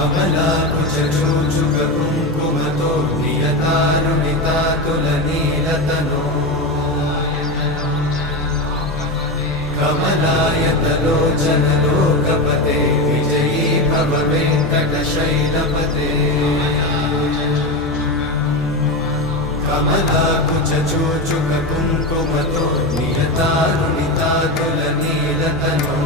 कमलाकुचूचुक कुङ्कुमतो नियतारुणितातुलनीलतनो कमलायतलोचन लोकपते विजयी भव वेङ्कटशैलपते कमलाकुचूचुक कुङ्कुमतो नियतारुणितातुलनीलतनो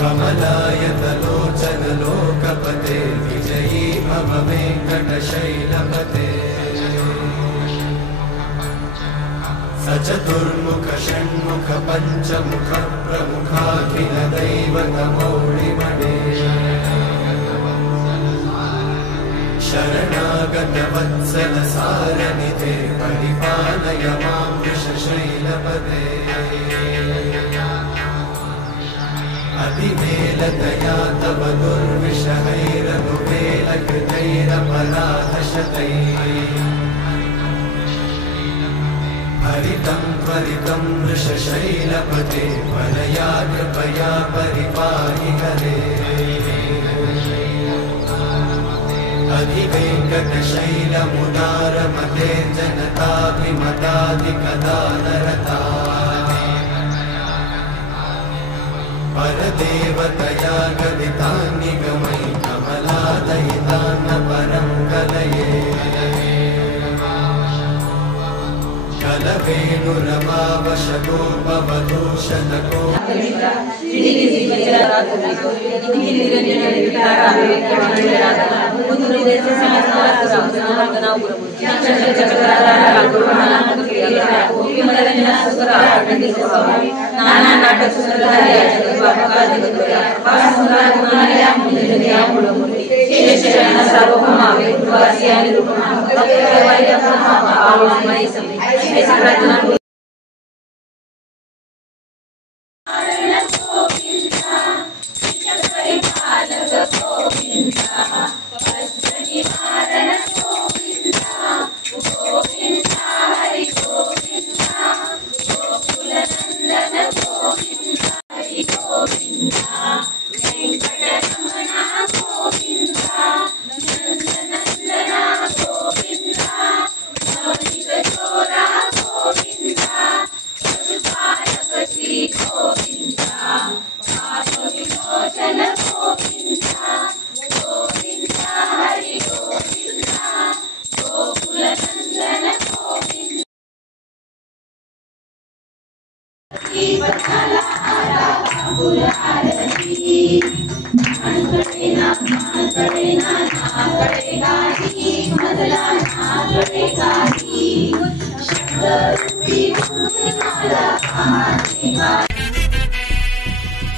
कमलायतलोचन लोकपते विजयी भव वेङ्कटशैलपते सचतुर्मुख षण्मुख पञ्चमुख प्रमुखाखिल दैवतमौळिमणे शरणागत वत्सल सारनिधे परिपालय मां वृषशैलपते अतिवेलतया तव दुर्विषहैरनुवेलकृतैरपराधशतैः हरितं त्वरितं वृषशैलपते वरया कृपया परिपाहि हरे अधिवेङ्कटशैलमुदारमते जनताभिमताधिकदानरता परदेवतया गदितान्निगमै कमलादयितान्न परं कलये कलवेणुरमावशगोपवधूषणको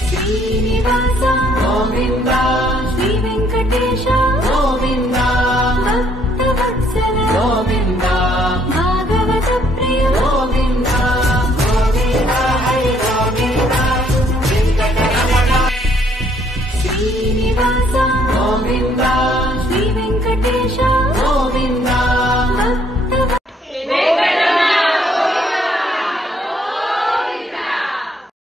Srinivasa Govinda Sri Venkatesha